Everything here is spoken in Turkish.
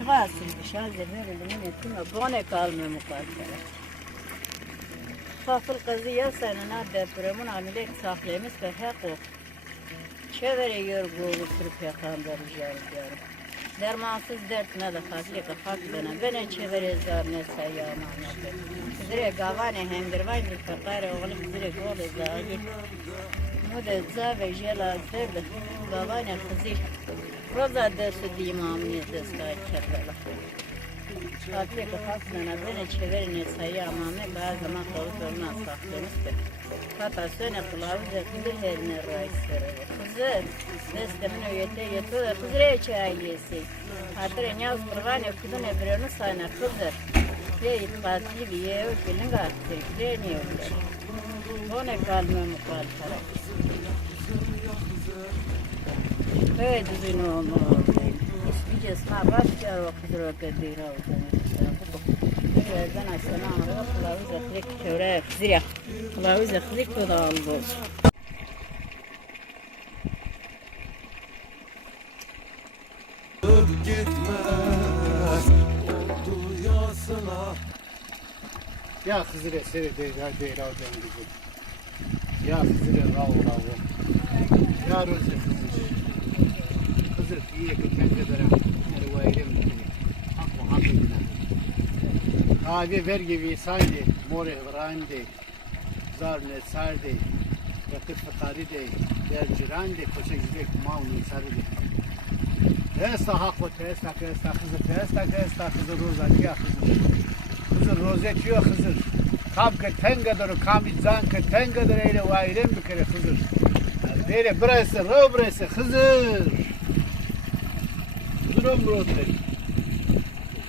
Çıkarsın dışarı zemerimin etime bana kalmıyor mukaddere. Kafıl kızı ya seninle depremin ameliyat saklayamış ve hak o. Çeviriyor golu sürüp yakanda rüzgar diyorum. Dermansız dert ne de fazla kapatılana. Beni çevirezler ne seyyama anlatır. Zire gavane hemdirvay bir fakare oğlu zire golu zahir. Mude zave jela zirde gavane kızı. Roza desu dimamni deskay çevre. Fatih kafasına beni çevirin seyyama ne bazı zaman kalıp olmaz saklamıştır. Hatta söne kılavuzda kızı herine raysları. Kızı destemin öğütte yetiyor. Kızı reçe ailesi. Hatırı nyaz kurvanı kızın ebronu sana kızı. Ve itbatlı bir ye o gelin gahtır. Ve ne öyle. O ne kalmıyor mukaddere. Öyle düzgün olmalı. Hiçbir cesma başlar o kızı o kadar oldu. Birazdan aşağına amara kılavuz aklik çöre kızıya. Kılavuz aklik o da aldı. Gitmez oldu yasına. Ya Hızır'e seni değil alacağım gibi. Ya Hızır'e rav. Ya Rozi Hızır. Hızır iyi ki pencerelere ervayrim gibi. Aklı hamdına. Abi ver gibi saydı. More vrandi. Zarne sardi. Yakıt fakari de. Dercirandi. Koça gidecek mavni sardı. Testa haklı testa kızı rozet ya kızır rozet yok kızır kam ke tengadır kam izan ke tengadır eyle vayrem bir kere kızır böyle burası kızır durum rozet